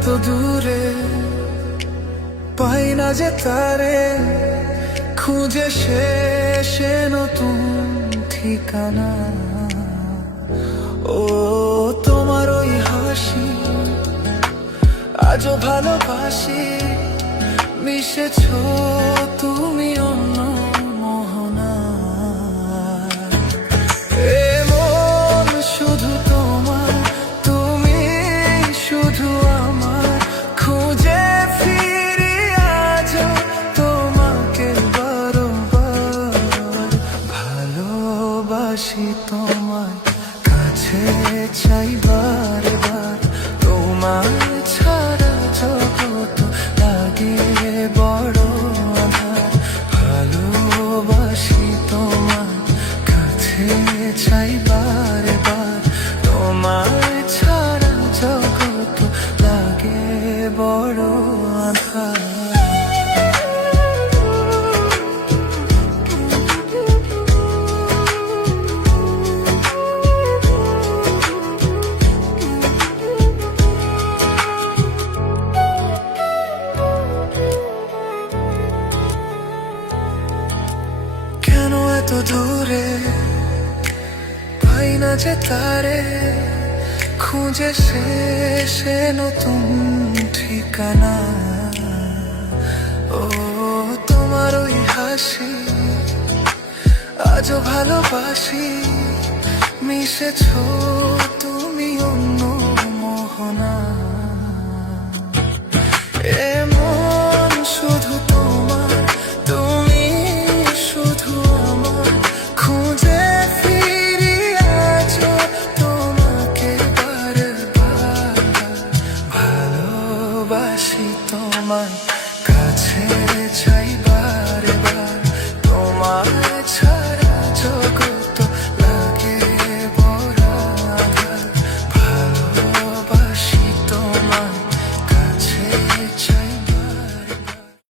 এত দূরে, পাই না যে তারে, খুঁজে শেষে নতুন ঠিকানা। ও তোমার ওই হাসি আজও ভালোবাসি, মিশেছ তুমি অন্য মোহনা। এ মন শুধু তোমার, তুমি শুধু আমার, খুঁজে ফিরি আজও তোমাকে বারবার। ভালোবাসি তোমায়, কাছে চাই বারে বার, তোমায় ছাড়া জগৎ লাগে বড় আঁধার। ভালোবাসি তোমায়, কাছে চাই বারে বার, তোমায় ছাড়া জগৎ লাগে বড় আঁধার। এত দূরে, পাই না যে তারে, খুঁজে শেষে নতুন ঠিকানা। ও তোমার ওই হাসি আজও ভালোবাসি, মিশেছ তুমি অন্য মোহনা। এ মন শুধু তোমার, তুমি শুধু আমার, খুঁজে ফিরি আজও তোমাকে বারবার। ভালোবাসি তোমায়, কাছে চাই বারে বার, তোমায়